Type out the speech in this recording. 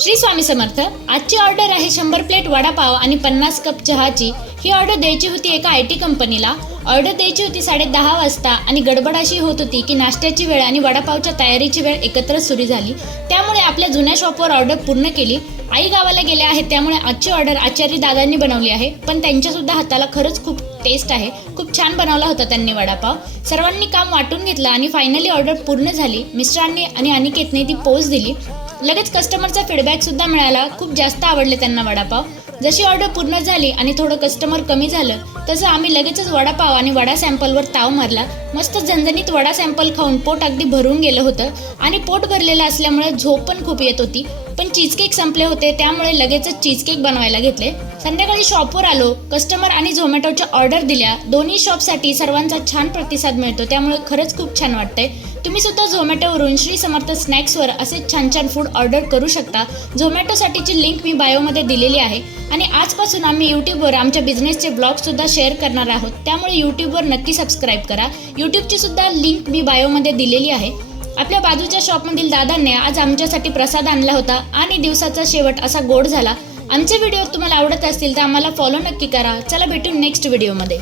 श्री स्वामी समर्थ। आजची ऑर्डर आहे 100 प्लेट वडापाव आणि 50 कप चहाची। ही ऑर्डर द्यायची होती एका IT कंपनीला। ऑर्डर द्यायची होती 10:30 वाजता आणि गडबड अशी होत होती की नाश्त्याची वेळ आणि वडापावच्या तयारीची वेळ एकत्र सुरू झाली। त्यामुळे आपल्या जुन्या शॉपवर ऑर्डर पूर्ण केली। आई गावाला गेल्या आहेत त्यामुळे आजची ऑर्डर आचारी दादांनी बनवली आहे, पण त्यांच्यासुद्धा हाताला खरंच खूप टेस्ट आहे। खूप छान बनवला होता त्यांनी वडापाव। सर्वांनी काम वाटून घेतलं आणि फायनली ऑर्डर पूर्ण झाली। मिस्टरांनी आणि अनिकेतने ती पोच दिली। लगेच कस्टमरचा फीडबॅक सुद्धा मिळाला, खूप जास्त आवडले त्यांना वडापाव। जशी ऑर्डर पूर्ण झाली आणि थोडं कस्टमर कमी झालं तसं आम्ही लगेचच वडापाव आणि वडा सॅम्पलवर ताव मारला। मस्त झणझणीत वडा सॅम्पल खाऊन पोट अगदी भरून गेलं होतं आणि पोट भरलेलं असल्यामुळे झोप पण खूप येत होती। पण चीजकेक संपले होते त्यामुळे लगेचच चीजकेक बनवायला घेतले। संध्याकाळी शॉपवर आलो, कस्टमर आणि झोमॅटोच्या ऑर्डर दिल्या। दोन्ही शॉपसाठी सर्वांचा छान प्रतिसाद मिळतो त्यामुळे खरंच खूप छान वाटतंय। तुम्ही सुद्धा झोमॅटोवरून श्री समर्थ स्नॅक्सवर असे छान छान फूड ऑर्डर करू शकता। झोमॅटोसाठीची लिंक मी बायोमध्ये दिलेली आहे आणि आजपासून आम्ही यूट्यूबवर आमच्या बिझनेसचे ब्लॉगसुद्धा शेअर करणार आहोत, त्यामुळे यूट्यूबवर नक्की सबस्क्राईब करा। यूट्यूबची सुद्धा लिंक मी बायोमध्ये दिलेली आहे। आपल्या बाजूच्या शॉपमधील दादांनी आज आमच्यासाठी प्रसाद आणला होता आणि दिवसाचा शेवट असा गोड झाला। आमचे व्हिडिओ तुम्हाला आवडत असतील तर आम्हाला फॉलो नक्की करा। चला भेटू नेक्स्ट व्हिडिओमध्ये।